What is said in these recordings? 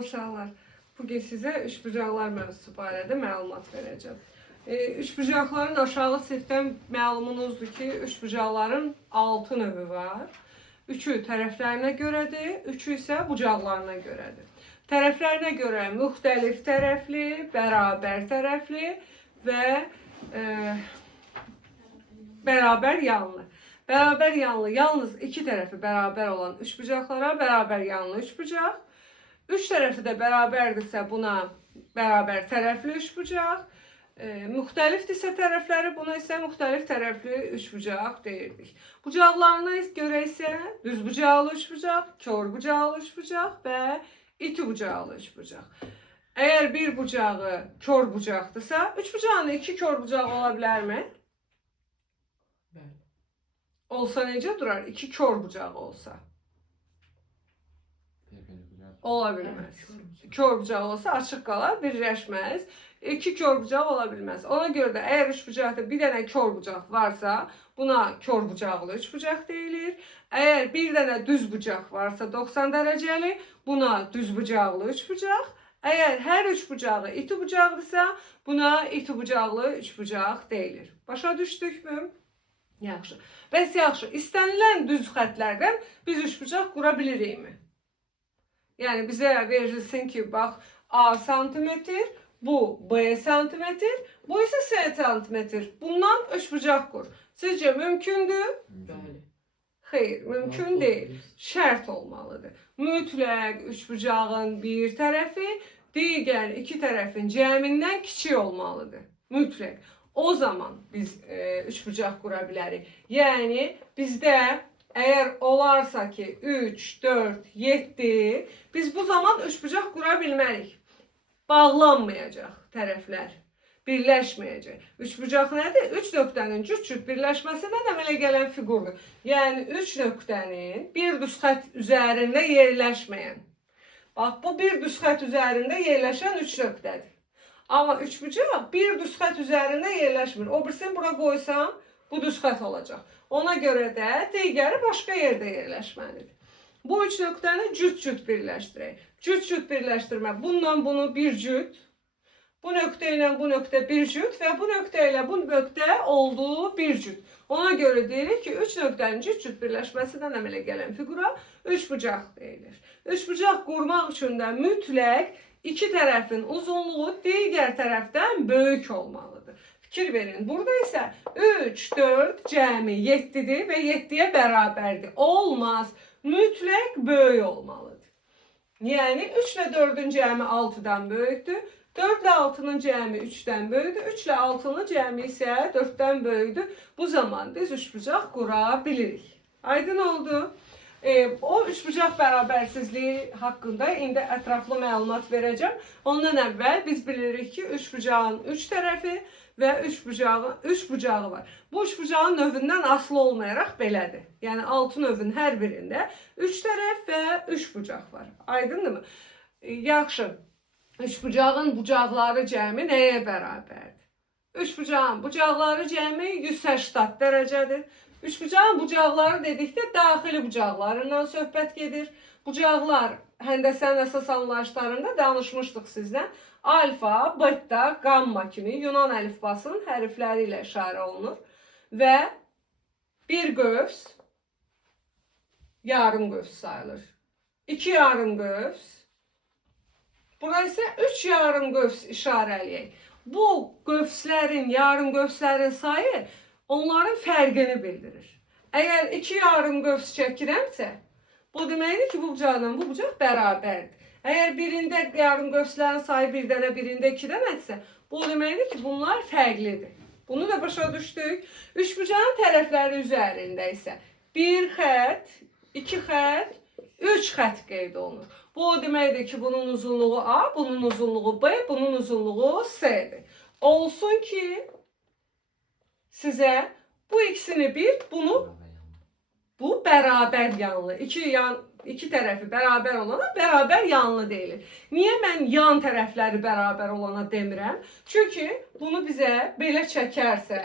Salam uşaqlar. Bugün sizə üçbucaqlar mövzusu barədə məlumat verəcəm. Üçbucaqların aşağı sinifdən məlumunuzdur ki, üçbucaqların 6 növü var. Üçü tərəflərinə görədir, üçü isə bucaqlarına görədir. Tərəflərinə görə müxtəlif tərəfli, bərabər tərəfli və bərabər yanlı. Bərabər yanlı yalnız iki tərəfi bərabər olan üçbucaqlara bərabər yanlı üçbucaq. Üç tərəfi də bərabərdirsə buna bərabər tərəfli üçbucaq. Müxtəlifdirsə tərəfləri buna isə müxtəlif tərəfli üçbucaq deyirdik. Bucaqlarına görə isə düzbucaqlı üçbucaq, körbucaqlı üçbucaq və itibucaqlı üçbucaq. Əgər bir bucağı körbucaqdırsa, üçbucağın iki körbucağı ola bilərmi? Olsa necə durar? İki körbucağı olsa. Ola bilməz. Körbucağı olsa açıq qalar, birləşməz. İki körbucaq ola bilməz. Ona görə də əgər üçbucaqda bir dənə körbucaq varsa, buna körbucaqlı üçbucaq deyilir. Əgər bir dənə düzbucaq varsa 90 dərəcəli, buna düzbucaqlı üçbucaq. Əgər hər üç bucağı itibucaqdırsa, buna itibucaqlı üçbucaq deyilir. Başa düşdükmü? Yaxşı. Bəs yaxşı, istənilən düz xətlərdən biz üçbucaq qura bilirikmi? Yəni bizə verilsin ki, bax A santimetr, bu B santimetr, bu isə S santimetr. Bundan üçbucaq qur. Sizcə mümkündür? Bəli. Xeyr, mümkün deyil. Şərt olmalıdır. Mütləq üçbucağın bir tərəfi digər iki tərəfin cəmindən kiçik olmalıdır. Mütləq. O zaman biz üçbucaq qura bilərik. Yəni bizdə əgər olarsa ki 3, 4, 7, biz bu zaman üçbucaq qura bilmərik. Bağlanmayacaq tərəflər. Birləşməyəcək. Üçbucaq nədir? Üç nöqtənin cüt-cüt birləşməsindən əmələ gələn fiqurdur. Yəni üç nöqtənin bir düz xətt üzərində yerləşməyən. Bax, bu bir düz xətt üzərində yerləşən üç nöqtədir. Amma üçbucaq bir düz xətt üzərində yerləşmir. O birisini bura qoysam, bu düz xətt olacaq. Ona görə də digəri başqa yerdə yerləşməlidir. Bu üç nöqtəni cüt-cüt birləşdirək. Cüt-cüt birləşdirmə. Bundan bunu bir cüt. Bu nöqtə ilə bu nöqtə bir cüt və bu nöqtə ilə bu nöqtə olduğu bir cüt. Ona görə deyilir ki, üç nöqtənin cüt-cüt birləşməsindən əmələ gələn fiqura üçbucaq deyilir. Üçbucaq qurmaq üçün də mütləq iki tərəfin uzunluğu digər tərəfdən böyük olmalıdır. Fikir verin, burada isə 3, 4 cəmi 7-dir və 7-yə bərabərdir. Olmaz, mütləq böyük olmalıdır. Yəni 3 ilə 4-ün cəmi 6-dan böyükdür. 4 ilə 6-nın cəmi 3-dən böyükdür. 3 ilə 6-nın cəmi isə 4-dən böyükdür. Bu zaman biz üçbucaq qura bilirik. Aydın oldu. O üçbucaq bərabərsizliyi haqqında indi ətraflı məlumat verəcəm. Ondan əvvəl biz bilirik ki, üçbucağın üç tərəfi və üç bucağı var. Bu üçbucağın növündən asılı olmayaraq belədir. Yəni 6 növün hər birində üç tərəf və üç bucaq var. Aydındırmı? Yaxşı. Üçbucağın bucaqları cəmi nəyə bərabərdir? Üçbucağın bucaqları cəmi 180 dərəcədir. Üçbucağın bucaqları dedikdə daxili bucaqlarından söhbət gedir. Bucaqlar həndəsənin əsas anlayışlarında danışmışdıq sizdən. Alfa, beta, gamma kimi Yunan əlifbasının hərfləri ilə işarə olunur. Və bir qövs yarım qövs sayılır. İki yarım qövs. Bura isə üç yarım qövs işarələyək. Bu qövslərin, yarım qövslərin sayı onların fərqini bildirir. Əgər iki yarım qövs çəkirəmsə, bu deməkdir ki, bu bucaqla bu bucaq bərabərdir. Əgər birində yarım qövslərin sayı bir dənə, birində iki dənədirsə, bu deməkdir ki, bunlar fərqlidir. Bunu da başa düşdük. Üçbucağın tərəfləri üzərində isə bir xətt, iki xətt, üç xətt qeyd olunur. Bu o deməkdir ki, bunun uzunluğu A, bunun uzunluğu B, bunun uzunluğu S'dir. Olsun ki, sizə bu ikisini bir, bu bərabər yanlı. İki tərəfi bərabər olana bərabər yanlı deyilir. Niyə mən yan tərəfləri bərabər olana demirəm? Çünki bunu bizə belə çəkərsə,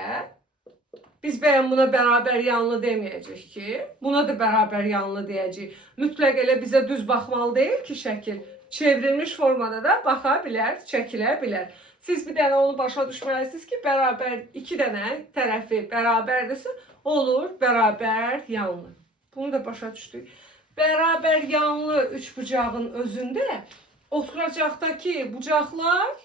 biz bəyəm buna bərabər yanlı deməyəcək ki, buna da bərabər yanlı deyəcək. Mütləq elə bizə düz baxmalı deyil ki, şəkil. çevrilmiş formada da baxa bilər, çəkilə bilər. Siz bir dənə onu başa düşməlisiniz ki, bərabər iki dənə tərəfi bərabərdirsə, olur bərabər yanlı. Bunu da başa düşdük. Bərabər yanlı üçbucağın özündə oturacaqdakı bucaqlar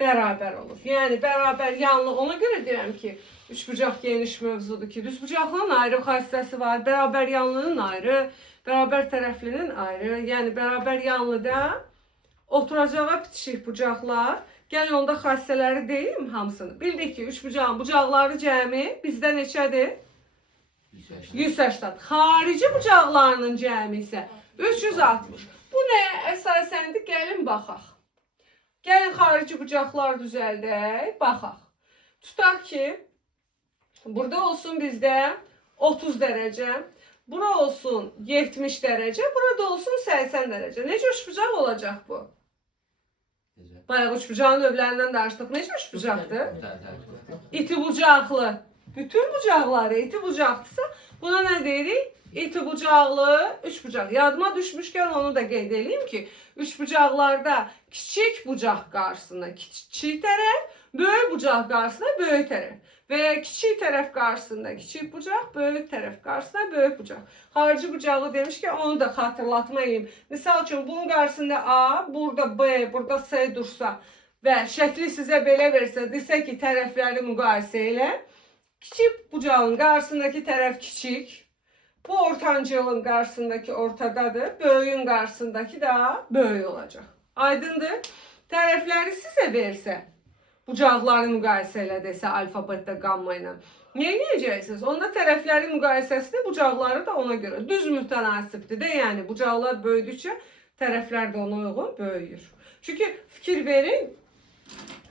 bərabər olur. Yəni bərabər yanlı, ona görə deyirəm ki, üçbucaq geniş mövzudur ki, düzbucaqlının ayrı xassəsi var, bərabər yanlının ayrı, bərabər tərəflinin ayrı. Yəni bərabər yanlıda oturacağa bitişik bucaqlar. Gəlin onda xassələri deyim hamısını. Bildik ki, üçbucağın bucaqları cəmi bizdə neçədir? 180. Xarici bucaqlarının cəmi isə 360. Bu nəyə əsasəndir? Gəlin baxaq. Gəlin xarici bucaqlar düzəldək, baxaq. Tutaq ki, burada olsun bizdə 30 dərəcə, bura olsun 70 dərəcə, burada olsun 80 dərəcə. Necə üçbucaq olacaq bu? Bayaq üçbucağın növlərindən danışdıq. Necə üçbucaqdır? İti bucaqlı. Bütün bucaqları iti bucaqdırsa, buna nə deyirik? İti bucaqlı üçbucaq. Yadıma düşmüşkən onu da qeyd edeyim ki, üçbucaqlarda kiçik bucaq qarşısında kiçik tərəf, böyük bucaq qarşısında böyük tərəf. Və ya kiçik tərəf qarşısında kiçik bucaq, böyük tərəf qarşısında böyük bucaq. Xarici bucağı demişkən onu da xatırlatma edeyim. Misal üçün bunun qarşısında A, burada B, burada C dursa və şəkli sizə belə versə, desə ki, tərəfləri müqayisə elə. Kiçik bucağın qarşısındakı tərəf kiçik. Bu ortancılın qarşısındakı ortadadır. Böyüyün qarşısındakı da böyük olacaq. Aydındır? Tərəfləri sizə versə, bucaqları müqayisə elə desə alfa, beta, qamma ilə. Niyə edəcəksiniz? Onda tərəfləri müqayisəsini, bucaqları da ona görə. Düz mütənasibdir də, yəni bucaqlar böyüdükcə tərəflər də ona uyğun böyüyür. Çünki fikir verin,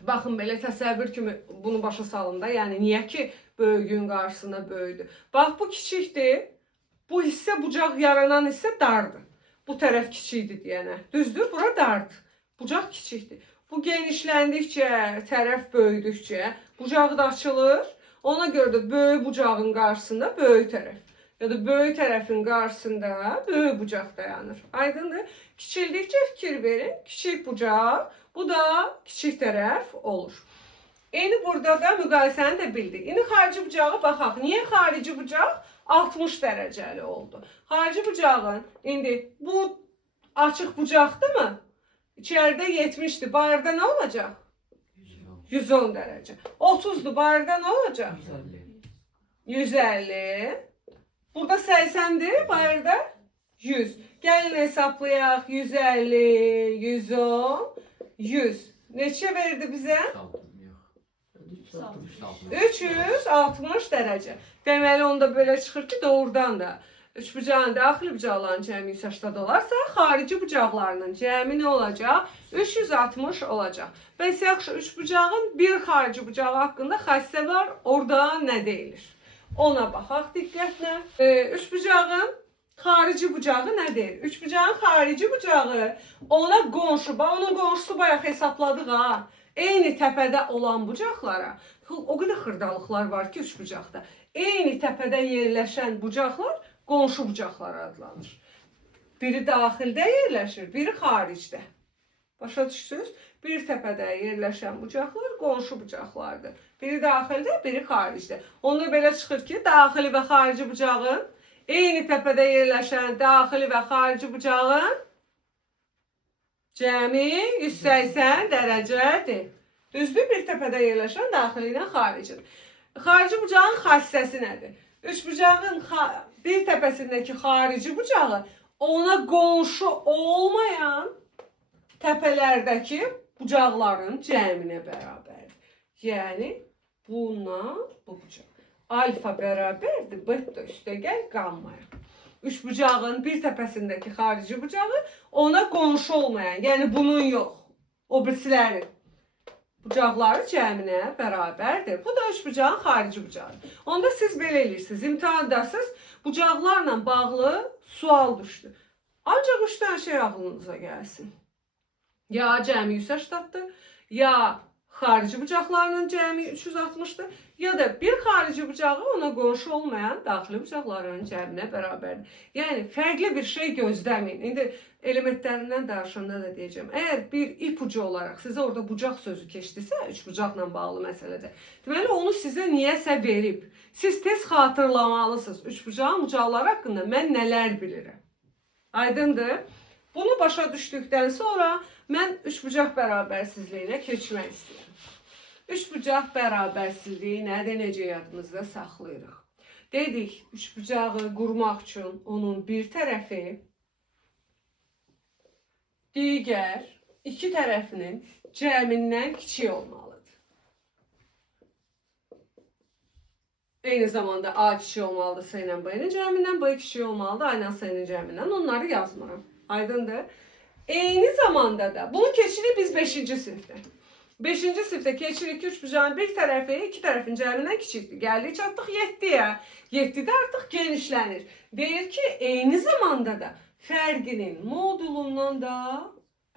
baxın belə təsəvvür kimi bunu başa salın da, yəni niyə ki böyüyün qarşısında böyüdür? Bax bu kiçikdir. Bu hissə, bucaq yaranan hissə dardır. Bu tərəf kiçikdir deyənə. Düzdür, bura dardır. Bucaq kiçikdir. Bu genişləndikcə, tərəf böyüdükcə bucaq da açılır. Ona görə də böyük bucağın qarşısında böyük tərəf. Ya da böyük tərəfin qarşısında böyük bucaq dayanır. Aydındır? Kiçildikcə fikir verin. Kiçik bucaq, bu da kiçik tərəf olur. İndi burada da müqayisəni də bildik. İndi xarici bucağa baxaq. Niyə xarici bucaq 60 dərəcəli oldu? Xarici bucağın, indi bu açıq bucaqdırmı? İçəridə 70'dir. Bayırda nə olacaq? 110 dərəcə. 30'dur. Bayırda nə olacaq? 150. Burada 80'dir. Bayırda 100. Gəlin hesablayaq. 150, 110, 100. Neçə verdi bizə? 360 dərəcə. Deməli onda belə çıxır ki, doğrudan da üçbucağın daxili bucaqların cəmi 180 olarsa, xarici bucaqlarının cəmi nə olacaq? 360 olacaq. Bəs yaxşı, üçbucağın bir xarici bucağı haqqında xəssə var, orada nə deyilir? Ona baxaq diqqətlə. Üçbucağın xarici bucağı nə deyir? Üçbucağın xarici bucağı ona qonşu, onun qonşusu bayaq hesabladıq ha. Eyni təpədə olan bucaqlara, o qədər xırdalıqlar var ki üçbucaqda. Eyni təpədə yerləşən bucaqlar qonşu bucaqlar adlanır. Biri daxildə yerləşir, biri xaricdə. Başa düşdünüz? Bir təpədə yerləşən bucaqlar qonşu bucaqlardır. Biri daxildə, biri xaricdə. Onda belə çıxır ki, daxili və xarici bucağın eyni təpədə yerləşən daxili və xarici bucağın cəmi 180 dərəcədir. Düzdür, bir təpədə yerləşən daxili ilə xaricidir. Xarici bucağın xassəsi nədir? Üçbucağın bir təpəsindəki xarici bucağı ona qonşu olmayan təpələrdəki bucaqların cəminə bərabərdir. Yəni, bununla bu bucaq. Alfa bərabərdir, beta üstəgəl qammaya. Üçbucağın bir təpəsindəki xarici bucağı ona qonşu olmayan, yəni bunun yox, o birisilərin bucaqları cəminə bərabərdir. Bu da üçbucağın xarici bucağı. Onda siz belə eləyirsiniz, imtihadasız bucaqlarla bağlı sual düşdü. Ancaq 3 dənə şey ağlınıza gəlsin. Ya cəmi 180'dır, ya xarici bucaqlarının cəmi 360-dır. Ya da bir xarici bucağı ona qonşu olmayan daxili bucaqların cəminə bərabərdir. Yəni fərqli bir şey gözləməyin. İndi elementlərindən danışanda da deyəcəm. Əgər bir ipucu olaraq sizə orada bucaq sözü keçdisə, üç bucaqla bağlı məsələdə, deməli onu sizə niyəsə verib. Siz tez xatırlamalısınız. Üç bucaqları haqqında mən nələr bilirəm. Aydındır? Bunu başa düşdükdən sonra mən üçbucaq bərabərsizliyinə keçmək istəyirəm. Üçbucaq bərabərsizliyi nədir, necə yadımızda saxlayırıq? Dedik, üçbucağı qurmaq üçün onun bir tərəfi digər iki tərəfinin cəmindən kiçik olmalıdır. Eyni zamanda A kiçik olmalıdır S ilə B-nin cəmindən, B kiçik olmalıdır A ilə S-nin cəmindən. Onları yazmıram. Aydındır? Eyni zamanda da bunu keçirik biz 5-ci sinifdə. 5-ci sinifdə keçirik ki, üçbucağın bir tərəfi iki tərəfin cəmindən kiçikdir. Gəldik çatdıq 7-yə. 7-də artıq genişlənir. Deyir ki, eyni zamanda da fərqinin modulundan da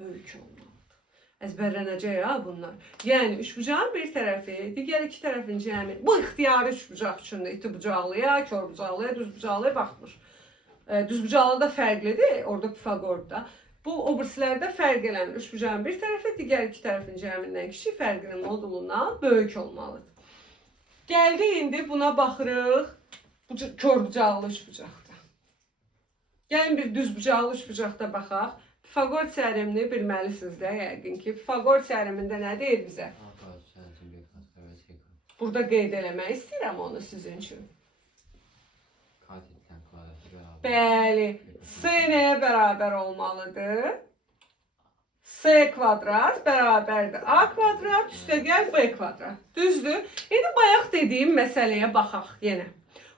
böyük olmalıdır. Əzbərlənəcək ya bunlar. Yəni üçbucağın bir tərəfi, digər iki tərəfin cəmi. Bu ixtiyari üçbucaq üçündür. İti bucaqlıya, kör bucaqlıya, düz bucaqlıya baxmır. Düz bucaqlı da fərqlidir, orada Pifagorda. Bu obrislərdə fərq eləmir. Üçbucağın bir tərəfi, digər iki tərəfin cəmindən kiçik, fərqinin modulundan böyük olmalıdır. Gəldik indi buna baxırıq. Bu kör bucaqlı üçbucaqda. Gəlin bir düz bucaqlı üçbucaqda baxaq. Pifagor teoremini bilməlisiniz də yəqin ki. Pifagor teoremində nə deyir bizə? Burada qeyd eləmək istəyirəm onu sizin üçün. Bəli, S nəyə bərabər olmalıdır? S kvadrat bərabərdir A kvadrat üstəgəl B kvadrat. Düzdür? İndi bayaq dediyim məsələyə baxaq yenə.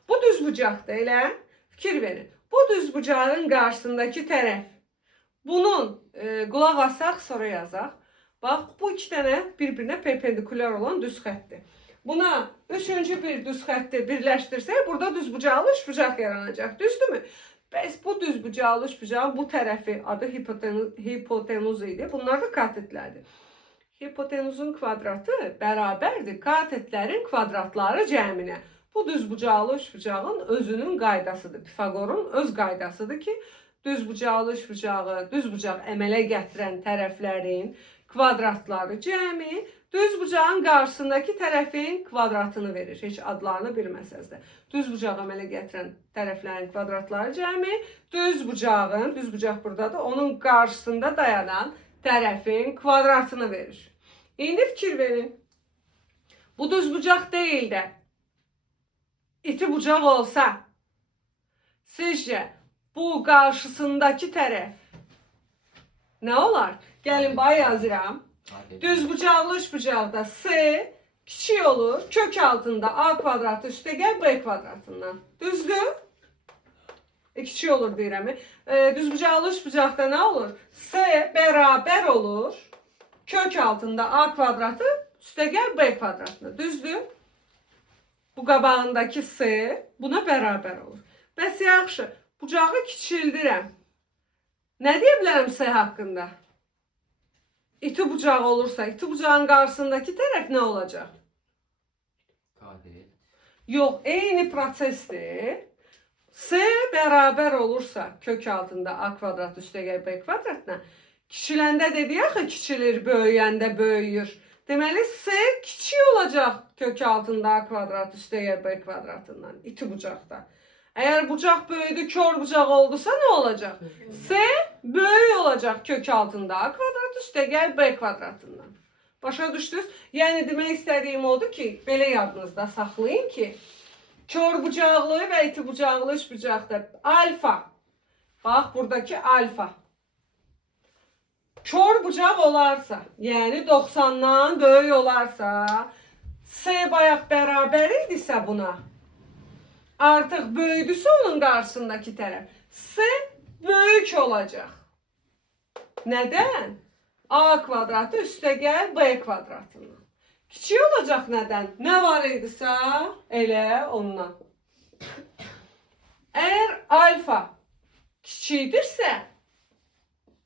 Bu düz bucaqda elə fikir verin. Bu düz bucağın qarşısındakı tərəf. Bunun qulaq asaq, sonra yazaq. Bax, bu iki dənə bir-birinə perpendikulyar olan düz xəttdir. Buna üçüncü bir düz xətti birləşdirsək, burada düz bucaqlı üçbucaq yaranacaq. Düzdürmü? Bəs bu düz bucaqlı üçbucağın bu tərəfi adı hipotenuz idi. Bunlar da katetlərdir. Hipotenuzun kvadratı bərabərdir katetlərin kvadratları cəminə. Bu düz bucaqlı üçbucağın özünün qaydasıdır. Pifagorun öz qaydasıdır ki, düz bucaqlı üçbucağı, düz bucaq əmələ gətirən tərəflərin kvadratları cəmi düz bucağın qarşısındakı tərəfin kvadratını verir. Heç adlarını bilməsəz də. Düz bucağı əmələ gətirən tərəflərin kvadratları cəmi düz bucaq buradadır, onun qarşısında dayanan tərəfin kvadratını verir. İndi fikir verin. Bu düz bucaq deyil də iti bucaq olsa, sizcə bu qarşısındakı tərəf nə olar? Gəlin bax yazıram. Düz bucaqlı üçbucaqda S kiçik olur. Kök altında A kvadratı üstəgəl B kvadratından. Düzdür? Kiçik olur deyirəm. Düz bucaqlı üçbucaqda nə olur? S bərabər olur. Kök altında A kvadratı üstəgəl B kvadratına. Düzdür? Bu qabağındakı S buna bərabər olur. Bəs yaxşı, bucağı kiçildirəm. Nə deyə bilərəm S haqqında? İti bucağı olursa, iti bucağın qarşısındakı tərəf nə olacaq? Yox, eyni prosesdir. S bərabər olursa kök altında A kvadrat üstəgəl B kvadratına, kiçiləndə dedik axı kiçilir, böyüyəndə böyüyür. Deməli S kiçik olacaq kök altında A kvadrat üstəgəl B kvadratından, iti bucaqda. Eğer bucaq böyüdü, kör bucaq oldusa ne olacak? S böyük olacak kök altında A kvadrat üstəgəl B kvadratından. Başa düşdünüz? Yəni demək istədiyim odur ki, belə yadınızda saxlayın ki, kör bucaqlı və iti bucaqlı üçbucaqda alfa. Bax buradaki alfa. Kör bucaq olarsa, yəni 90'dan böyük olarsa, S bayaq bərabər idisə buna. Artık böyüdüsə onun qarşısındakı tərəf. S böyük olacaq. Nədən? A kvadratı üstəgəl B kvadratından. Kiçik olacaq nədən? Nə var idisə elə ondan. Eğer alfa kiçikdirsə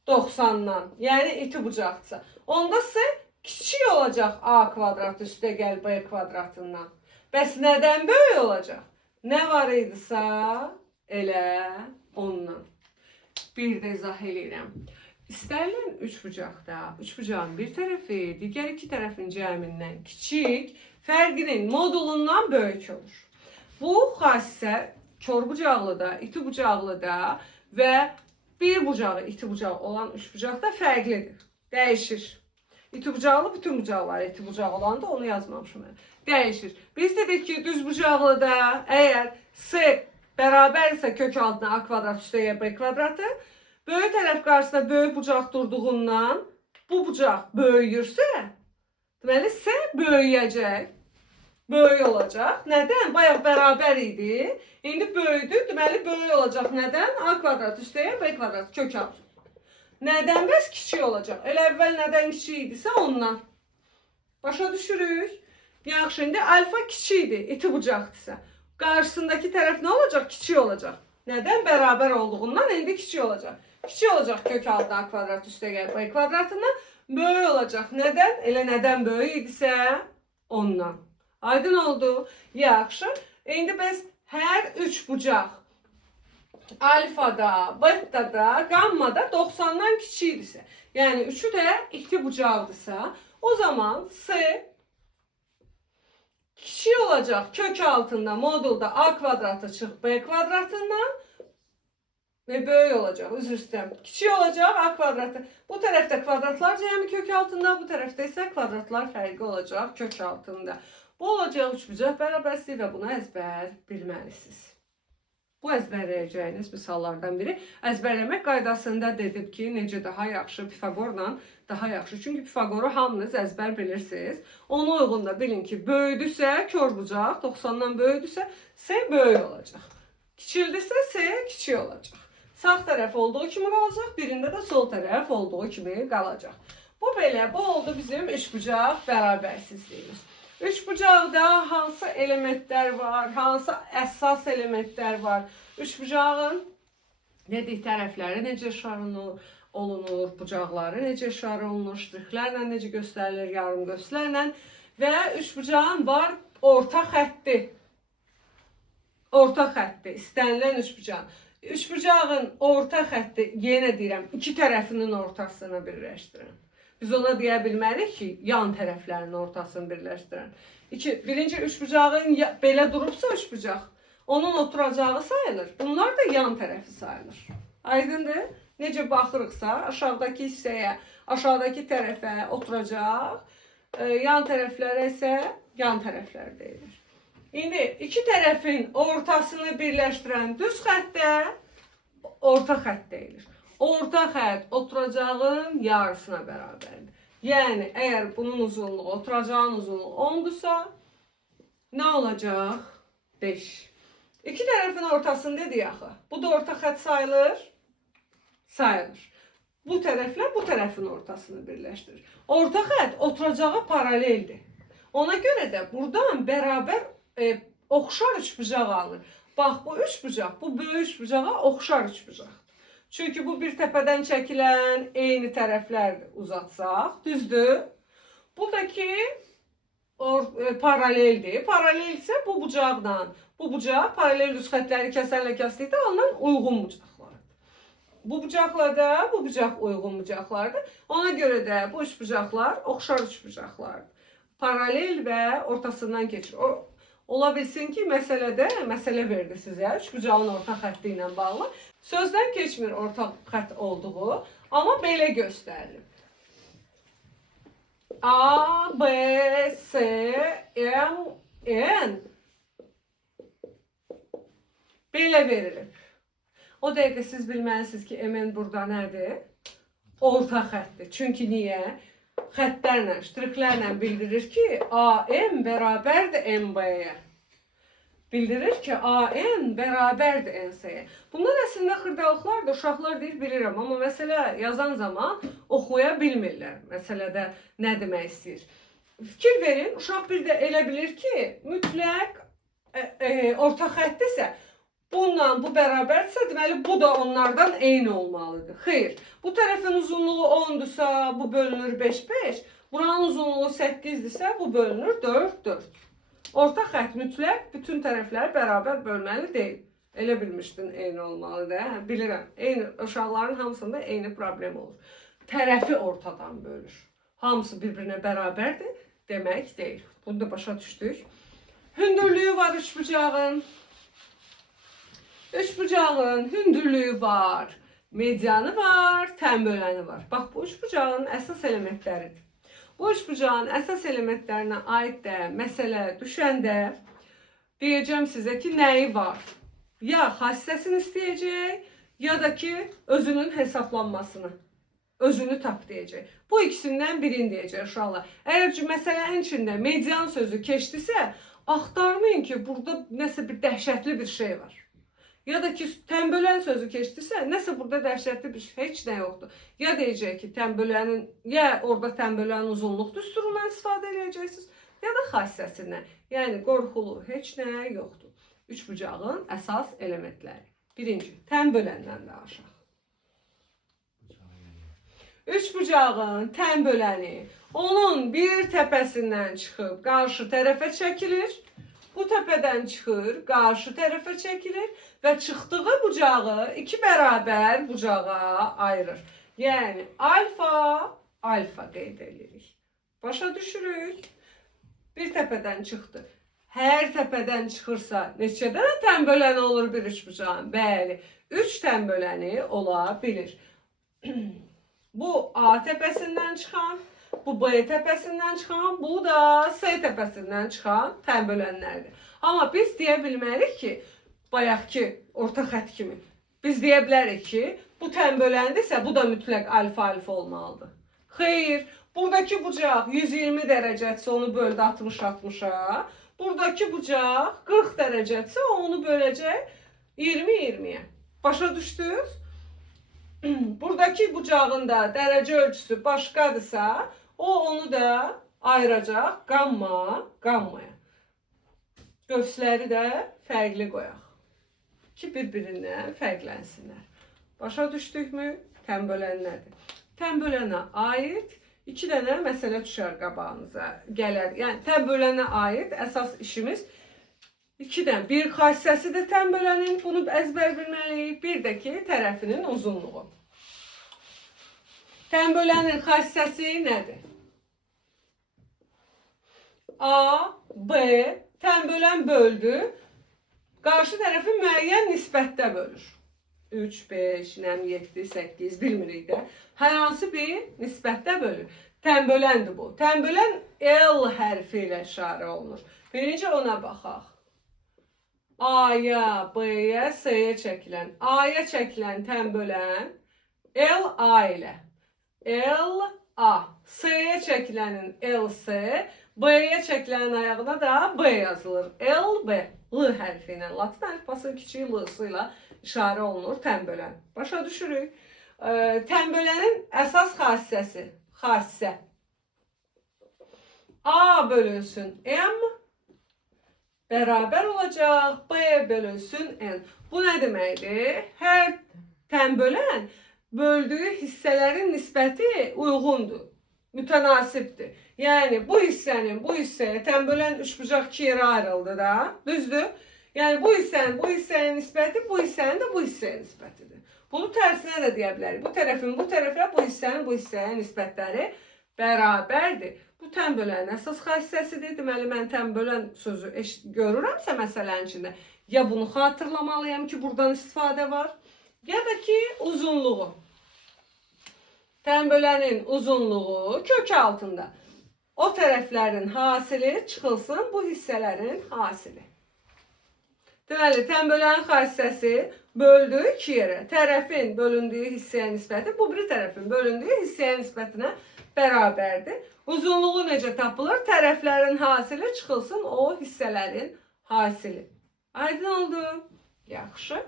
90'dan, yəni iti bucaqdırsa, onda S kiçik olacaq A kvadrat üstə gəl B kvadratından. Bəs nədən böyük olacaq? Nə var idisə elə ondan. Bir də izah eləyirəm. İstənilən üçbucaqda üçbucağın bir tərəfi digər iki tərəfin cəmindən kiçik, fərqinin modulundan böyük olur. Bu xassisə körbucaqlıda, iti bucaqlıda və bir bucağı iti bucağı olan üçbucaqda fərqlidir. Dəyişir. İti bucaqlı bütün bucaqlar iti bucağı olanda onu yazmamışım mən. Dəyişir. Biz dedik ki, düz bucaqlıda əgər S bərabərsə kök altına A kvadrat üstəyə B kvadratı, böyük tərəf qarşısında böyük bucaq durduğundan bu bucaq böyüyürsə, deməli S böyüyəcək. Böyük olacaq. Nədən? Bayaq bərabər idi. İndi böyüdür. Deməli böyük olacaq. Nədən? A kvadrat üstəyə B kvadrat kök altı. Nədən bəs kiçik olacaq? Elə əvvəl nədən kiçik idisə ondan. Başa düşürük. Yaxşı, indi alfa kiçik idi, iti bucaqdırsa. Qarşısındakı tərəf nə olacaq? Kiçik olacaq. Nədən? Bərabər olduğundan indi kiçik olacaq. Kiçik olacaq kök altı A kvadrat üstəyə B kvadratından. Böyük olacaq. Nədən? Elə nədən böyük idisə ondan. Aydın oldu. Yaxşı. İndi biz hər üç bucaq alfada, betada, gammada 90'dan kiçikdirsə, yəni üçü də iti bucaqdırsa, o zaman S kiçik olacaq kök altında modulda A kvadratı çıx B kvadratından ve böyük olacaq. Üzr istəyirəm. Kiçik olacaq A kvadratı. Bu tərəfdə kvadratlar cəmi kök altında, bu tərəfdə isə kvadratlar fərqi olacaq kök altında. Bu olacaq üçbucaq bərabərsizlik və bunu əzbər bilməlisiniz. Bu əzbərləyəcəyiniz misallardan biri. Əzbərləmək qaydasında dedim ki, necə daha yaxşı, Pifagorla daha yaxşı. Çünki Pifagoru hamınız əzbər bilirsiniz. Ona uyğun da bilin ki, böyüdüsə körbucaq, 90'dan böyüdüsə S böyük olacaq. Kiçildirsə S kiçik olacaq. Sağ tərəf olduğu kimi qalacaq, birində də sol tərəf olduğu kimi qalacaq. Bu belə, bu oldu bizim üçbucaq bərabərsizliyimiz. Üçbucaqda hansı elementlər var, hansı əsas elementlər var? Üçbucağın dedik tərəfləri necə işarə olunur, bucaqları necə işarə olunur, ştrixlərlə necə göstərilir, yarım göstərlərlə və üçbucağın var orta xətti. Orta xətti, istənilən üçbucağın. Üçbucağın orta xətti, yenə deyirəm, iki tərəfinin ortasını birləşdirin. Biz ona deyə bilmərik ki, yan tərəflərinin ortasını birləşdirən. Birinci üçbucağın belə durubsa üçbucaq, onun oturacağı sayılır. Bunlar da yan tərəfi sayılır. Aydındır? Necə baxırıqsa, aşağıdakı hissəyə, aşağıdakı tərəfə oturacaq, yan tərəflərə isə yan tərəflər deyilir. İndi iki tərəfin ortasını birləşdirən düz xəttə orta xətt deyilir. Orta xətt oturacağın yarısına bərabərdir. Yəni, əgər bunun uzunluğu, oturacağın uzunluğu 10'dursa, nə olacaq? 5. İki tərəfin ortasını dedik axı. Bu da orta xətt sayılır? Sayılır. Bu tərəflə bu tərəfin ortasını birləşdirir. Orta xətt oturacağı paraleldir. Ona görə də buradan bərabər oxşar üçbucaq alınır. Bax, bu üçbucaq, bu böyük üçbucağa oxşar üçbucaq. Çünki bu bir təpədən çəkilən eyni tərəflərdir uzatsaq, düzdür. Buradakı paraleldir. Paralel isə bu bucaqla, bu bucaq paralel düz xəttləri kəsənlə kəsdikdə alınan uyğun bucaqlardır. Bu bucaqla da bu bucaq uyğun bucaqlardır. Ona görə də bu üçbucaqlar oxşar üçbucaqlardır. Paralel və ortasından keçir. Ola bilsin ki, məsələ verdi sizə, üçbucağın orta xətti ilə bağlı. Sözdən keçmir orta xətt olduğu, amma belə göstərilir. A, B, S, M, N belə verilib. O dəqiqə siz bilməlisiniz ki, MN burada nədir? Orta xəttdir. Çünki niyə? Xəttlərlə, ştrixlərlə bildirir ki, AM bərabərdir MB-yə. Bildirir ki, AN bərabərdir NS-yə. Bunlar əslində xırdalıqlardır, uşaqlar deyir, bilirəm. Amma məsələ yazan zaman oxuya bilmirlər. Məsələdə nə demək istəyir. Fikir verin, uşaq bir də elə bilir ki, mütləq orta xətdirsə, bununla bu bərabərdirsə, deməli bu da onlardan eyni olmalıdır. Xeyr, bu tərəfin uzunluğu 10'dursa, bu bölünür 5-5. Buranın uzunluğu 8-dirsə, bu bölünür 4, 4. Orta xətt mütləq bütün tərəfləri bərabər bölməli deyil. Elə bilmişdin eyni olmalıdır. Hə? Bilirəm. Eyni uşaqların hamısında eyni problem olur. Tərəfi ortadan bölür. Hamısı bir-birinə bərabərdir demək deyil. Bunu da başa düşdük. Hündürlüyü var üçbucağın. Üçbucağın hündürlüyü var. Medianı var, tənböləni var. Bax, bu üçbucağın əsas elementləridir. Bu üçbucağın əsas elementlərinə aid də məsələ düşəndə deyəcəm sizə ki, nəyi var? Ya xassəsini istəyəcək, ya da ki, özünün hesablanmasını. Özünü tap deyəcək. Bu ikisindən birini deyəcək uşaqlar. Əgər ki, məsələnin içində median sözü keçdisə, axtarmayın ki, burada nəsə bir dəhşətli bir şey var. Ya da ki, tənbölən sözü keçdisə, nəsə burada dəhşətli bir şey, heç nə yoxdur. Ya deyəcək ki, tənbölənin, ya orada tənbölənin uzunluq düsturundan istifadə edəcəksiniz, ya da xassəsindən. Yəni, qorxulu heç nə yoxdur. Üçbucağın əsas elementləri. Birinci, tənböləndən də aşağı. Üçbucağın tənböləni onun bir təpəsindən çıxıb qarşı tərəfə çəkilir. Bu təpədən çıxır, qarşı tərəfə çəkilir və çıxdığı bucağı iki bərabər bucağa ayırır. Yəni, alfa qeyd edirik. Başa düşürük. Bir təpədən çıxdı. Hər təpədən çıxırsa, neçə dənə tənböləni olur bir üçbucağın? Bəli, 3 tənböləni ola bilir. Bu A təpəsindən çıxan, bu B təpəsindən çıxan, bu da C təpəsindən çıxan tənbölənlərdir. Amma biz deyə bilmərik ki, bayaqki orta xətt kimi, biz deyə bilərik ki, bu tənböləndirsə, bu da mütləq alfa olmalıdır. Xeyr, buradakı bucaq 120 dərəcədirsə, onu böldü 60-60-a. Buradakı bucaq 40 dərəcədirsə, onu böləcək 20-20-yə. Başa düşdünüz? Buradakı bucağın da dərəcə ölçüsü başqadırsa, o onu da ayıracaq qammaya. Qövsləri də fərqli qoyaq ki, bir-birindən fərqlənsinlər. Başa düşdükmü? Tənbölən nədir? Tənbölənə aid 2 dənə məsələ düşər qabağınıza gələr. Yəni, tənbölənə aid əsas işimiz 2 dənə. Bir xassəsidir tənbölənin, bunu əzbər bilməliyik. Bir də ki, tərəfinin uzunluğu. Tənbölənin xassəsi nədir? A, B, tənbölən böldü. Qarşı tərəfi müəyyən nisbətdə bölür. 3, 5, 7, 8, bilmirik də. Hər hansı bir nisbətdə bölür. Tənböləndir bu. Tənbölən L hərfi ilə işarə olunur. Birinci ona baxaq. A-ya, B-yə, C-yə çəkilən. A-ya çəkilən tənbölən L-A ilə. L-A. C-yə çəkilənin L-C. B-yə çəkilənin ayağına da B yazılır. L-B. L hərfi ilə. Latin əlifbasının kiçik L-sı ilə işarə olunur tənbölən. Başa düşürük. Tənbölənin əsas xassəsi. Xassə. A bölünsün M bərabər olacaq. B bölünsün N. Bu nə deməkdir? Hər tənbölən böldüyü hissələrin nisbəti uyğundur. Mütənasibdir. Yəni, bu hissənin bu hissəyə tənbölən üçbucaq 2 yerə ayrıldı da. Düzdür? Yəni, bu hissənin nisbəti, bu hissənin də bu hissəyə nisbətidir. Bunu tərsinə də deyə bilərik. Bu tərəfin bu tərəfə, bu hissənin bu hissəyə nisbətləri bərabərdir. Bu tənbölənin əsas xassəsidir. Deməli, mən tənbölən sözü görürəmsə məsələnin içində, ya bunu xatırlamalıyam ki, buradan istifadə var, ya da ki, uzunluğu. Tənbölənin uzunluğu kök altında. O tərəflərin hasili çıxılsın bu hissələrin hasili. Deməli, tənbölənin xassəsi böldüyü 2 yerə. Tərəfin bölündüyü hissəyə nisbəti bu biri tərəfin bölündüyü hissəyə nisbətinə bərabərdir. Uzunluğu necə tapılır? Tərəflərin hasili çıxılsın o hissələrin hasili. Aydın oldu. Yaxşı.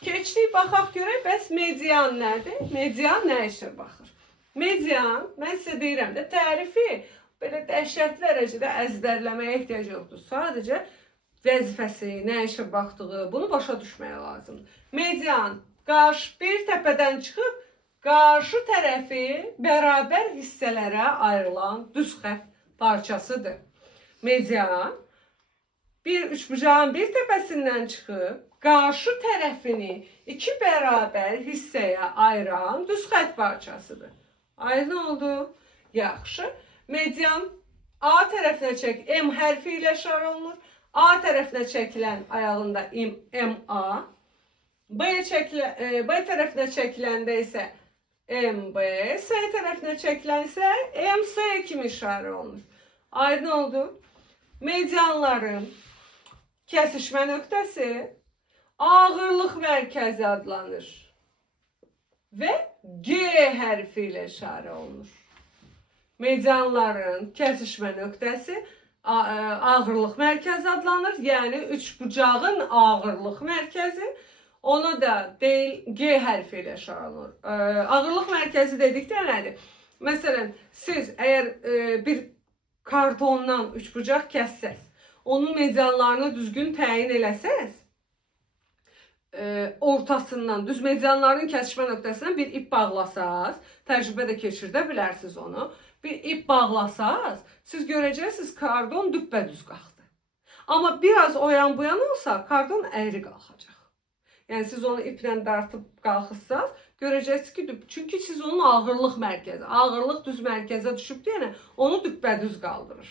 Keçdik, baxaq görək, bəs median nədir? Median nə işə baxır? Median, mən sizə deyirəm də, tərifi belə dəhşətli dərəcədə əzbərləməyə ehtiyac yoxdur. Sadəcə vəzifəsi, nə işə baxdığı, bunu başa düşməyə lazımdır. Median, qarşı bir təpədən çıxıb, qarşı tərəfi bərabər hissələrə ayrılan düz xətt parçasıdır. Median bir üçbucağın bir təpəsindən çıxıb qarşı tərəfini iki bərabər hissəyə ayıran düz xətt parçasıdır. Aydın oldu? Yaxşı. Median A tərəfinə çək, M hərfi ilə işarə olunur. A tərəfinə çəkilən ayağında MA, B tərəfinə çəkiləndə isə MB, S tərəfinə çəkilən isə MC kimi işarə olunur. Aydın oldu? Medianların kəsişmə nöqtəsi ağırlıq mərkəzi adlanır və G hərfi ilə işarə olunur. Medianların kəsişmə nöqtəsi ağırlıq mərkəzi adlanır. Yəni üçbucağın ağırlıq mərkəzi, onu da G hərfi ilə işarə olunur. Ağırlıq mərkəzi dedikdə nədir? Məsələn, siz əgər bir kartondan üçbucaq kəssəz, onun medianlarını düzgün təyin eləsəz, ortasından, düz medianların kəsişmə nöqtəsindən bir ip bağlasaz, təcrübə də keçirdə bilərsiniz onu. Bir ip bağlasaz, siz görəcəksiniz kardon düppədüz qalxdı. Amma biraz o yan bu yan olsa, kardon əyri qalxacaq. Yəni siz onu iplə dartıb qalxırsanız, görəcəksiniz ki, çünki siz onun ağırlıq mərkəzi, ağırlıq düz mərkəzə düşüb deyənə, onu düppədüz qaldırır.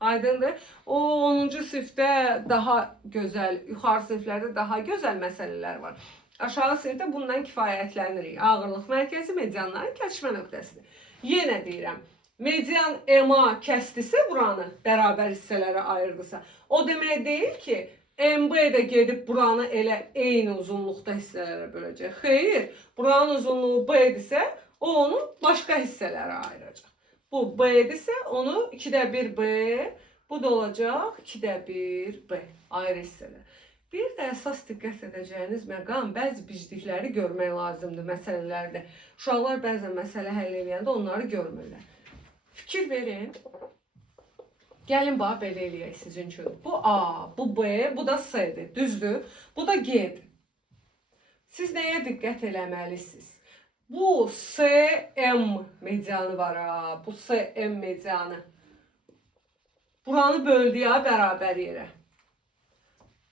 Aydındır? O 10-cu sinifdə daha gözəl, yuxarı siniflərdə daha gözəl məsələlər var. Aşağı sinifdə bundan kifayətlənirik. Ağırlıq mərkəzi medianların kəsişmə nöqtəsidir. Yenə deyirəm, median MA kəsdisə buranı bərabər hissələrə ayırdısa, o demək deyil ki, MB də gedib buranı elə eyni uzunluqda hissələrə böləcək. Xeyr, buranın uzunluğu B-dirsə, o onu başqa hissələrə ayıracaq. Bu B-dirsə, onu 2də 1 B, bu da olacaq 2də 1 B, ayrı hissələr. Bir də əsas diqqət edəcəyiniz məqam, bəzi biclikləri görmək lazımdır məsələlərdə. Uşaqlar bəzən məsələ həll edəndə onları görmürlər. Fikir verin. Gəlin bax, belə eləyək sizin üçün. Bu A, bu B, bu da S'dir, düzdür? Bu da G'dir. Siz nəyə diqqət eləməlisiniz? Bu SM medianı var ha, bu SM medianı. Buranı böldü ya bərabər yerə.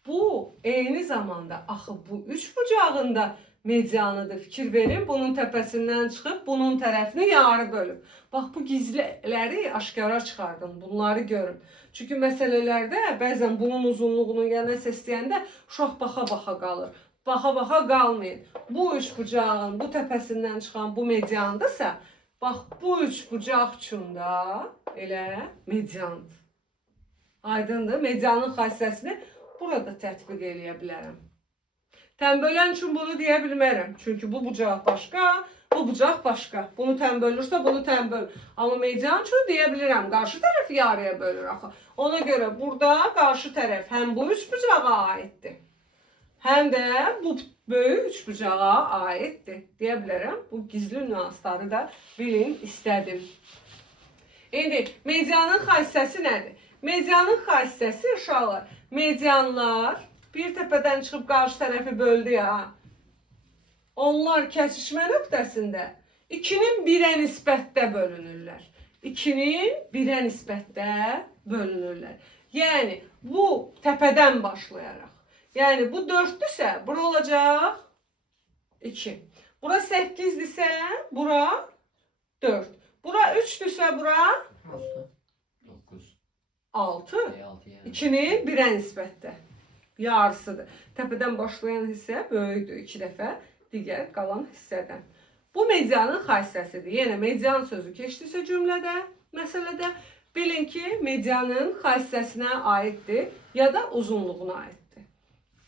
Bu eyni zamanda axı bu üç bucağında medianıdır. Fikir verin, bunun təpəsindən çıxıb bunun tərəfini yarı bölüb. Bax bu gizliləri aşkara çıxardım. Bunları görün. Çünki məsələlərdə bəzən bunun uzunluğunu ya nəsə istəyəndə uşaq baxa-baxa qalır. Baxa-baxa qalmayın. Bu üç bucağın bu təpəsindən çıxan bu mediandırsa, bax bu üç bucaq üçün də elə mediandır. Aydındır? Medianın xassəsini burada tətbiq eləyə bilərəm. Tənbölən üçün bunu deyə bilmərəm. Çünki bu bucaq başqa, bu bucaq başqa. Bunu tənbölürsə bunu tənbölür. Amma median üçün deyə bilirəm. Qarşı tərəfi yarıya bölür axı. Ona görə burada qarşı tərəf həm bu üç bucağa aiddir, həm də bu böyük üç bucağa aiddir. Deyə bilərəm. Bu gizli nüansları da bilin istədim. İndi medianın xassəsi nədir? Medianın xassəsi uşaqlar, medianlar bir təpədən çıxıb qarşı tərəfi böldü ya. Onlar kəsişmə nöqtəsində 2-nin 1-ə nisbətdə bölünürlər. 2-nin 1-ə nisbətdə bölünürlər. Yəni bu təpədən başlayaraq. Yəni bu 4-dürsə bura olacaq 2. Bura 8-dirsə bura 4. Bura 3-dürsə bura 6. 2-nin 1-ə nisbətdə. Yarısıdır. Təpədən başlayan hissə böyükdür 2 dəfə digər qalan hissədən. Bu medianın xassəsidir. Yenə median sözü keçdisə cümlədə, məsələdə bilin ki, medianın xassəsinə aiddir ya da uzunluğuna aiddir.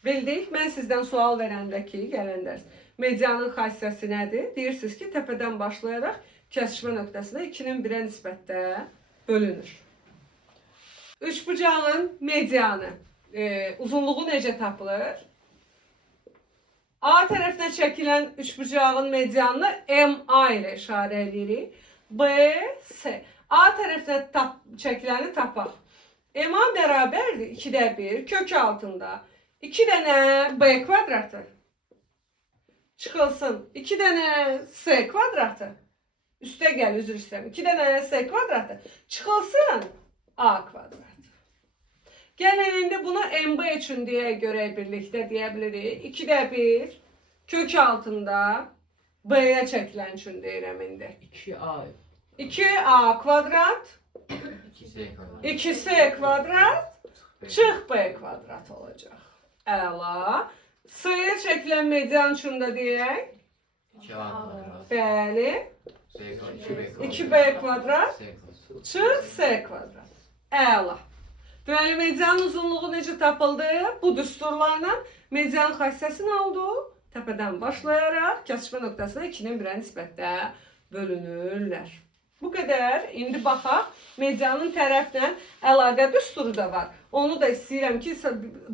Bildik, mən sizdən sual verəndə ki, gələn dərs, medianın xassəsi nədir? Deyirsiniz ki, təpədən başlayaraq kəsişmə nöqtəsində 2-nin 1-ə nisbətdə bölünür. Üçbucağın medianı uzunluğu necə tapılır? A tərəfinə çəkilən üçbucağın medianını MA ilə işarə edirik. B, S. A tərəfinə çəkiləni tapaq. MA bərabərdir 2də 1 kök altında 2 dənə B kvadratı. Çıxılsın 2 dənə S kvadratı. Üstə gəl, üzr istəyirəm. 2 dənə S kvadratı. Çıxılsın A kvadrat. Gəlin indi bunu MB üçün deyə görək birlikdə deyə bilirik. 2də 1 kök altında B'yə çəkilən üçün deyirəm indi. 2A 2A kvadrat 2S kvadrat çıx B kvadrat olacaq. Əla. S'yə çəkilən median üçün də deyək. 2A kvadrat Bəli. 2B kvadrat çıx S kvadrat. Əla. Deməli, medianın uzunluğu necə tapıldı? Bu düsturlarla median xassəsi nə oldu? Təpədən başlayaraq kəsişmə nöqtəsində 2-nin 1-ə nisbətdə bölünürlər. Bu qədər. İndi baxaq, medianın tərəflə əlaqə düsturu da var. Onu da istəyirəm ki,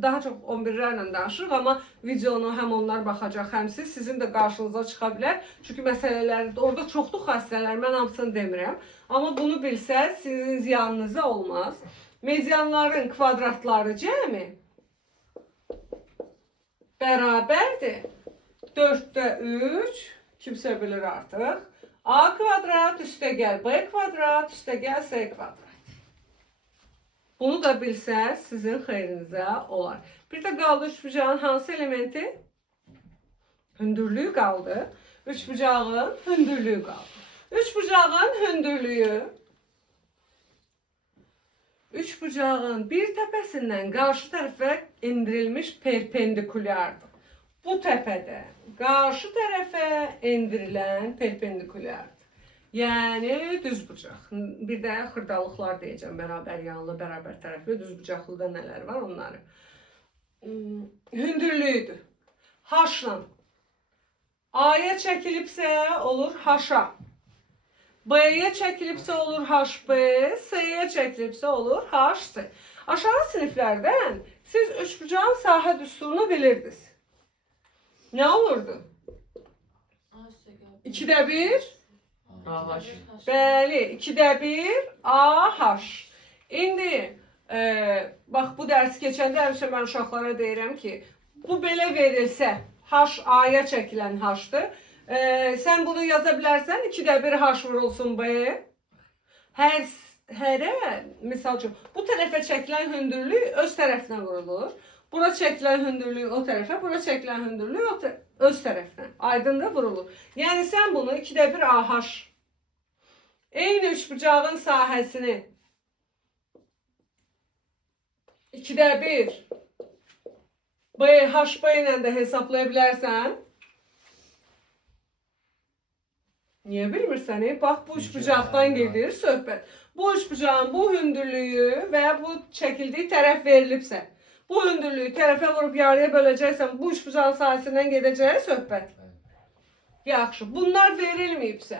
daha çox 11-lərlə danışırıq, amma videonu həm onlar baxacaq, həm siz, sizin də qarşınıza çıxa bilər. Çünki məsələlər, orada çoxlu xassələr, mən hamısını demirəm. Amma bunu bilsəz, sizin ziyanınıza olmaz. Medianların kvadratları cəmi bərabərdir. 4də 3, kimsə bilir artıq. A kvadrat üstə gəl B kvadrat üstə gəl S kvadrat. Bunu da bilsəz sizin xeyrinizə olar. Bir də qaldı üçbucağın hansı elementi? Hündürlüyü qaldı. Üçbucağın hündürlüyü qaldı. Üçbucağın bir təpəsindən qarşı tərəfə endirilmiş perpendikulyardır. Bu təpədə qarşı tərəfə endirilən perpendikulyardır. Yəni düzbucaq. Bir də xırdalıqlar deyəcəm. Bərabər yanlı, bərabər tərəfli, düzbucaqlıda nələr var onları. Hündürlüyüdür. H-la. A-ya çəkilibsə olur H-a. B-yə çəkilibsə olur HB, S-yə çəkilibsə olur HC. Aşağı siniflərdən siz üçbucağın sahə düsturunu bilirdiniz. Nə olurdu? 2də 1 AH bəli, 2də 1 AH. İndi bax bu dərsi keçəndə həmişə mən uşaqlara deyirəm ki, bu belə verilsə H A-ya çəkilən H-dır. Sən bunu yaza bilərsən, 2də 1 H vurulsun B. Hərə, misal üçün, bu tərəfə çəkilən hündürlük öz tərəfinə vurulur. Bura çəkilən hündürlük o tərəfə, bura çəkilən hündürlük öz tərəfinə. Aydındır vurulur. Yəni sən bunu 2də 1 AH. Eyni üçbucağın sahəsini 2də 1 BHB ilə də hesablaya bilərsən. Niyə bilmirsən? Bax, bu üçbucaqdan gedir söhbət. Bu üçbucağın bu hündürlüyü və ya bu çəkildiyi tərəf verilibsə, bu hündürlüyü tərəfə vurub yarıya böləcəksən, bu üçbucağın sahəsindən gedəcəyi söhbət. Yaxşı, bunlar verilməyibsə,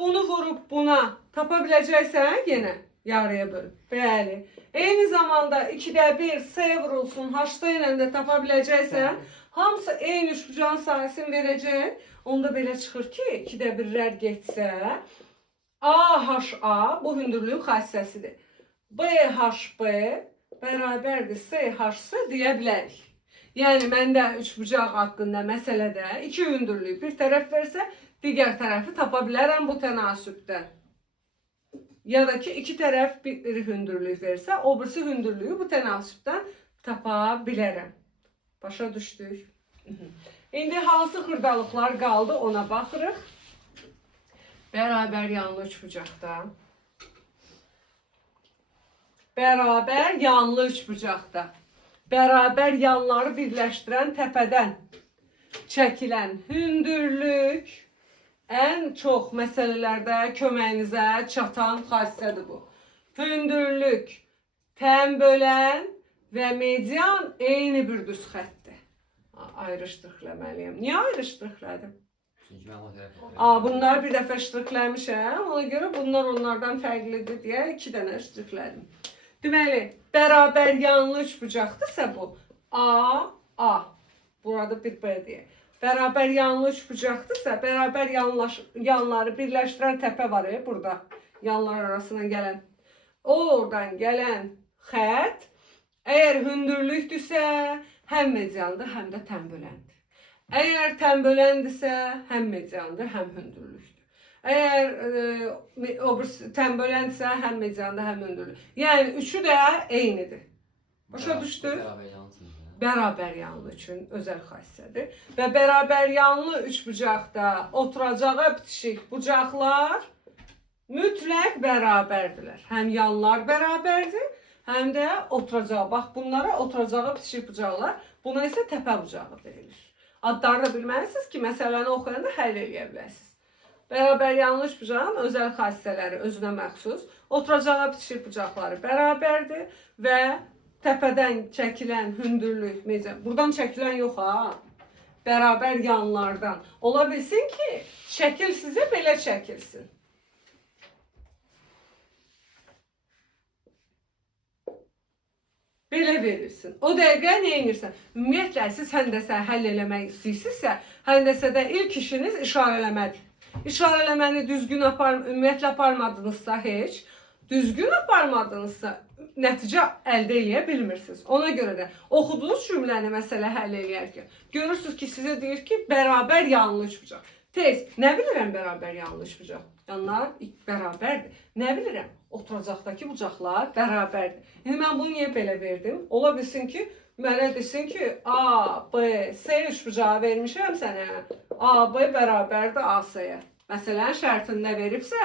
bunu vurub buna tapa biləcəksən yenə yarıya bölüb. Bəli. Eyni zamanda 2də 1 S vurulsun, HC ilə də tapa biləcəksən, hamısı eyni üçbucağın sahəsini verəcək. Onda belə çıxır ki, 2də 1-lər getsə, AHA bu hündürlüyün xassəsidir. BHB bərabərdir SHC deyə bilərik. Yəni, məndə üçbucaq haqqında məsələdə iki hündürlüyü bir tərəf versə, digər tərəfi tapa bilərəm bu tənasübdən. Ya da ki, iki tərəf bir hündürlük versə, o birisi hündürlüyü bu tənasübdən tapa bilərəm. Başa düşdük. İndi hansı xırdalıqlar qaldı ona baxırıq. Bərabər yanlı üçbucaqda. Bərabər yanlı üçbucaqda. Bərabər yanları birləşdirən təpədən çəkilən hündürlük ən çox məsələlərdə köməyinizə çatan xassədir bu. Hündürlük, tən bölən və median eyni bir düz xəttdir. Ayrışdırıqləməliyəm. Niyə ayrışdırıqlədim? Bunları bir dəfə ştrikləmişəm. Ona görə bunlar onlardan fərqlidir deyə 2 dənə ştriklədim. Deməli, bərabər yanlı üçbucaqdırsa bu A. Burada bir B deyək. Bərabər yanlı üçbucaqdırsa, bərabər yanları birləşdirən təpə var burada. Yanlar arasından gələn. Oradan gələn xətt əgər hündürlükdürsə, həm mediandır, həm də tən böləndir. Eğer temböləndirsə, həm mediandır, həm hündürlükdür. Eğer temböləndirsə, həm mediandır, həm hündürlük. Yani üçü də eynidir. Başa düşdünüz? Beraber yansın. Bərabər yanlı üçün özəl xassədir. Və bərabər yanlı üçbucaqda oturacağı bitişik bucaqlar mütləq bərabərdirlər. Həm yanlar bərabərdir, həm də oturacağı. Bax, bunlara oturacağı bitişik bucaqlar, buna isə təpə bucağı deyilir. Adları da bilməlisiniz ki, məsələni oxuyanda həll edə bilərsiniz. Bərabər yanlı üçbucağın özəl xassələri özünə məxsus. Oturacağı bitişik bucaqları bərabərdir və təpədən çəkilən hündürlük, buradan çəkilən yox ha, bərabər yanlardan. Ola bilsin ki, şəkil sizə belə çəkilsin. Belə verirsin. O dəqiqə nə edirsən? Ümumiyyətlə, siz həndəsə həll eləmək istəyirsinizsə, həndəsədə ilk işiniz işarələmədir. İşarələməni düzgün ümumiyyətlə aparmadınızsa heç, düzgün aparmadınızsa nəticə əldə eləyə bilmirsiniz. Ona görə də oxuduğunuz cümləni məsələ həll eləyərkən görürsünüz ki, sizə deyir ki, bərabər yanlı üçbucaq. Tez, nə bilirəm bərabər yanlı üçbucaq? Yanlar bərabərdir. Nə bilirəm? Oturacaqdakı bucaqlar bərabərdir. İndi mən bunu niyə belə verdim? Ola bilsin ki, mənə desin ki, A, B, C üçbucağı vermişəm sənə. A, B bərabərdir A-C-yə. Məsələn, şərtində veribsə,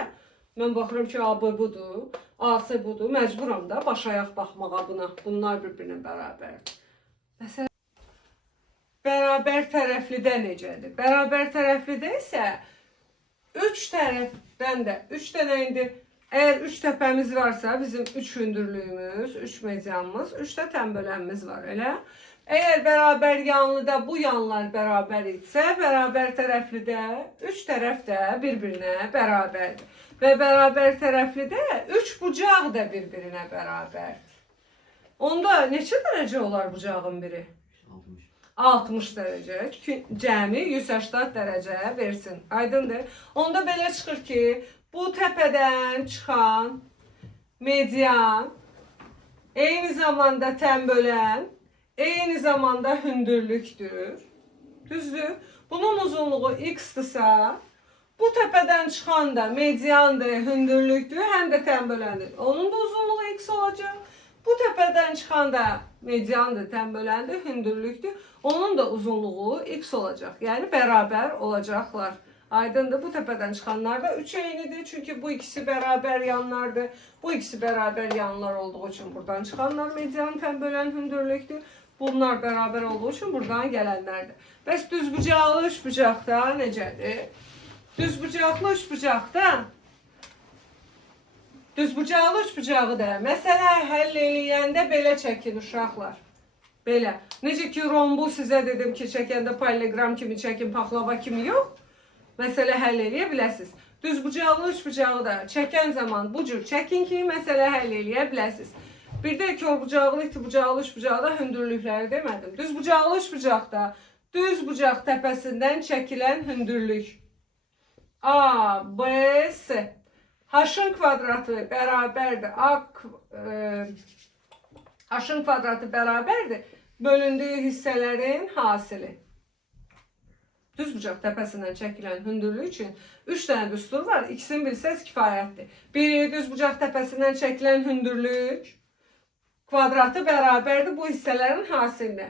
mən baxıram ki, A, B budur, A, C budur. Məcburam da baş ayaq baxmağa buna. Bunlar bir-birinə bərabərdir. Məsələn, bərabər tərəflidə necədir? Bərabər tərəflidə isə üç tərəfdən də, üç dənə indi, əgər üç təpəmiz varsa, bizim üç hündürlüyümüz, üç medianımız, üç də tənbölənimiz var, elə? Əgər bərabər yanlıda bu yanlar bərabər etsə, bərabər tərəflidə üç tərəf də bir-birinə bərabərdir. Və bərabər tərəflidə üç bucaq da bir-birinə bərabərdir. Onda neçə dərəcə olar bucağın biri? 60 dərəcə, cəmi 180 dərəcə versin. Aydındır. Onda belə çıxır ki, bu təpədən çıxan median, eyni zamanda tənbölən, eyni zamanda hündürlükdür. Düzdür. Bunun uzunluğu x-dırsa, bu təpədən çıxan da mediandır, hündürlükdür, həm də tənböləndir. Onun da uzunluğu x olacaq. Bu təpədən çıxan da mediandır, tənböləndir, hündürlükdür. Onun da uzunluğu x olacaq. Yəni bərabər olacaqlar. Aydındır. Bu təpədən çıxanlar da 3 eynidir. Çünki bu ikisi bərabər yanlardır. Bu ikisi bərabər yanlar olduğu üçün buradan çıxanlar median, tənbölən, hündürlükdür. Bunlar bərabər olduğu üçün buradan gələnlərdir. Bəs düzbucaqlı üçbucaqda necədir? Düzbucaqlı üçbucaqda düzbucaqlı üçbucağı da məsələ həll eləyəndə belə çəkin uşaqlar. Belə. Necə ki rombu sizə dedim ki, çəkəndə parallelogram kimi çəkin, paxlava kimi yox. Məsələ həll eləyə biləsiniz. Düzbucaqlı üçbucağı da çəkən zaman bu cür çəkin ki, məsələ həll eləyə biləsiniz. Bir də körbucaqlı, itibucaqlı üçbucaqda hündürlükləri demədim. Düzbucaqlı üçbucaqda düz bucaq təpəsindən çəkilən hündürlük A, B, C. H-ın kvadratı bərabərdir. H-ın kvadratı bərabərdir. Bölündüyü hissələrin hasili. Düzbucaq təpəsindən çəkilən hündürlük üçün 3 dənə düstur var. İkisini bilsəz kifayətdir. Biri düzbucaq təpəsindən çəkilən hündürlük kvadratı bərabərdir bu hissələrin hasilinə.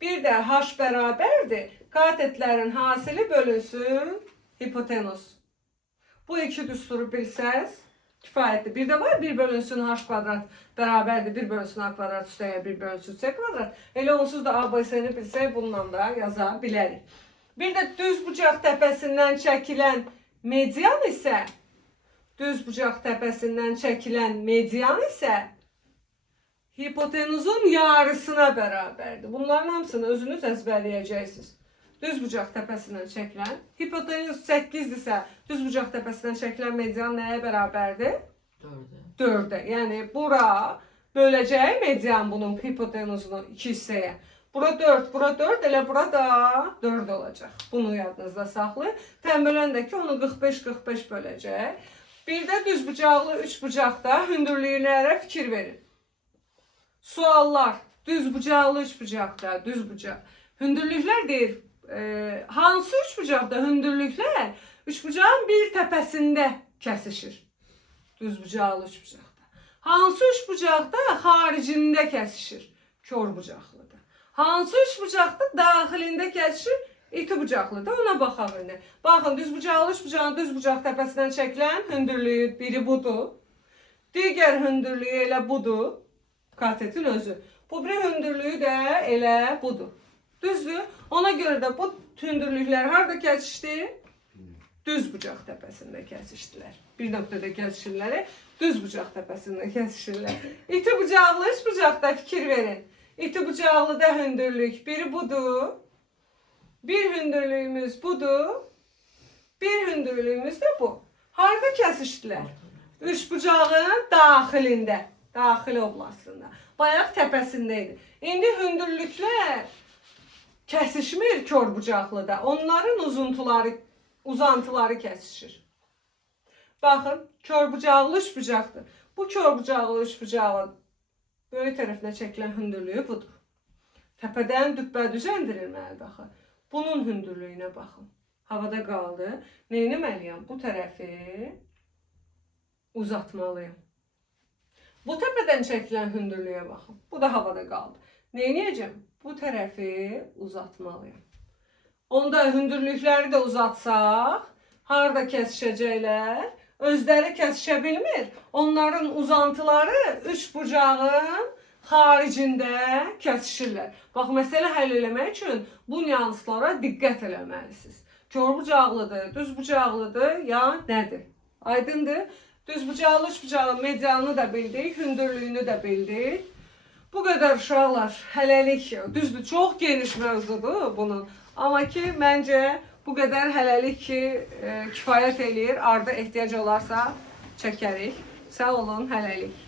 Bir də H bərabərdir. Katetlərin hasili bölünsün hipotenuz. Bu iki düsturu bilsəz kifayətdir. Bir də var, 1 bölünsün H kvadrat bərabərdir, 1 bölünsün A kvadrat üstəyə 1 bölünsün C kvadrat. Elə onsuz da ABC-ni bilsək bununla da yaza bilərik. Bir də düz bucaq təpəsindən çəkilən median isə hipotenuzun yarısına bərabərdir. Bunların hamısını özünüz əzbərləyəcəksiniz. Düz bucaq təpəsindən çəkilən, hipotenuz 8-dirsə, düz bucaq təpəsindən çəkilən median nəyə bərabərdir? 4-ə. Yəni bura böləcək median bunun hipotenuzunu 2 hissəyə. Bura 4, bura 4, elə bura da 4 olacaq. Bunu yadınızda saxlayın. Tənböləndəki onu 45-45 böləcək. Bir də düz bucaqlı üçbucaqda hündürlüklərə fikir verin. Suallar, düz bucaqlı üçbucaqda, düz bucaq. Hündürlüklər deyir, Hansı üçbucaqda hündürlüklər üçbucağın bir təpəsində kəsişir? Düzbucaqlı üçbucaqda. Hansı üçbucaqda xaricində kəsişir? Körbucaqlıdır. Hansı üçbucaqda daxilində kəsişir? İtibucaqlıdır. Ona baxaq indi. Baxın, düzbucaqlı üçbucağın düzbucaq təpəsindən çəkilən hündürlüyü biri budur. Digər hündürlüyü elə budur. Katetin özü. Bu bir hündürlüyü də elə budur. Düzdür? Ona görə də bu hündürlüklər harada kəsişdi? Düzbucaq təpəsində kəsişdilər. Bir nöqtədə kəsişirlər, düzbucaq təpəsində kəsişirlər. İtibucaqlı üçbucaqda fikir verin. İtibucaqlıda hündürlük biri budur. Bir hündürlüyümüz budur. Bir hündürlüyümüz də bu. Harada kəsişdilər? Üçbucağın daxilində. Daxili oblastında. Bayaq təpəsində idi. İndi hündürlüklər kəsişmir körbucaqlıda. Onların uzantıları kəsişir. Baxın, körbucaqlı üçbucaqdır. Bu körbucaqlı üçbucağın böyük tərəfinə çəkilən hündürlüyü budur. Təpədən düppə düzəndirilməli baxın. Bunun hündürlüyünə baxın. Havada qaldı. Nə etməliyəm? Bu tərəfi uzatmalıyım. Bu təpədən çəkilən hündürlüyə baxın. Bu da havada qaldı. Nə edəcəm? Bu tərəfi uzatmalıyım. Onda hündürlükləri də uzatsaq, harada kəsişəcəklər? Özləri kəsişə bilmir. Onların uzantıları üçbucağın xaricində kəsişirlər. Bax, məsələ həll eləmək üçün bu nüanslara diqqət eləməlisiniz. Körbucaqlıdır, düzbucaqlıdır, ya nədir? Aydındır? Düzbucaqlı üçbucağın medianını da bildik, hündürlüyünü də bildik. Bu qədər uşaqlar, hələlik, düzdür, çox geniş mövzudur bunun. Amma ki, məncə bu qədər hələlik ki, kifayət eləyir. Arada ehtiyac olarsa çəkərik. Sağ olun, hələlik.